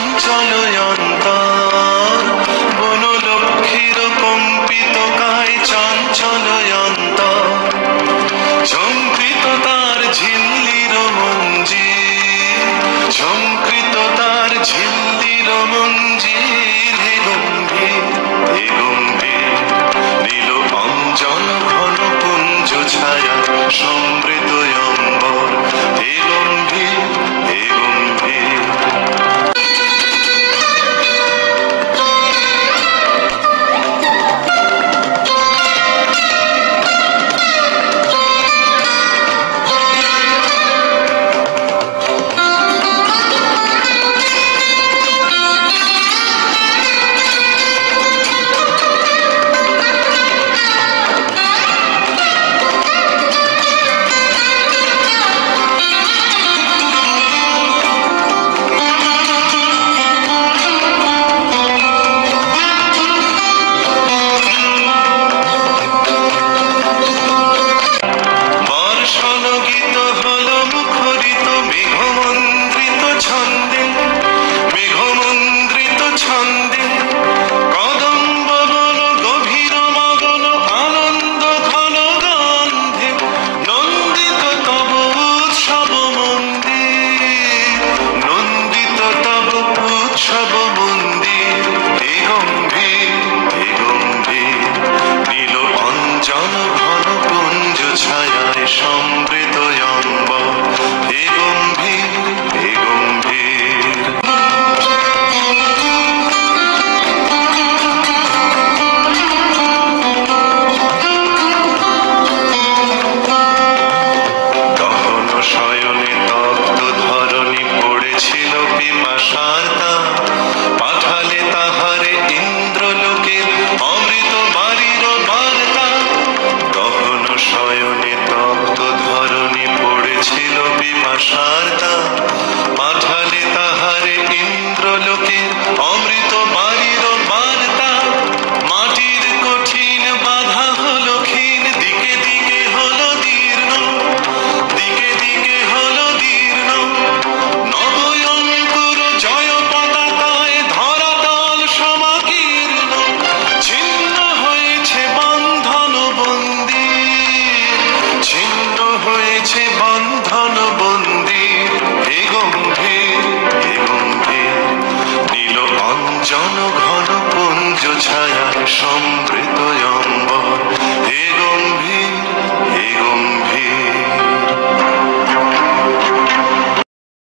চঞ্চল অন্তর, বনলক্ষ্মীর কম্পিত কায় চঞ্চল অন্তর, ঝঙ্কৃত তার ঝিল্লির মঞ্জির, ঝঙ্কৃত তার ঝিল্লির মঞ্জির। হে গম্ভীর, হে গম্ভীর, নীল অঞ্জন ঘন পুঞ্জ ছায়া সমৃত অম্বর। হে গম্ভীর, হে গম্ভীর। সমৃত অম্বর। হে গম্ভীর, হে গম্ভীর। তখন শয়নে তপ্ত ধরণী পড়েছিল পিপাসার।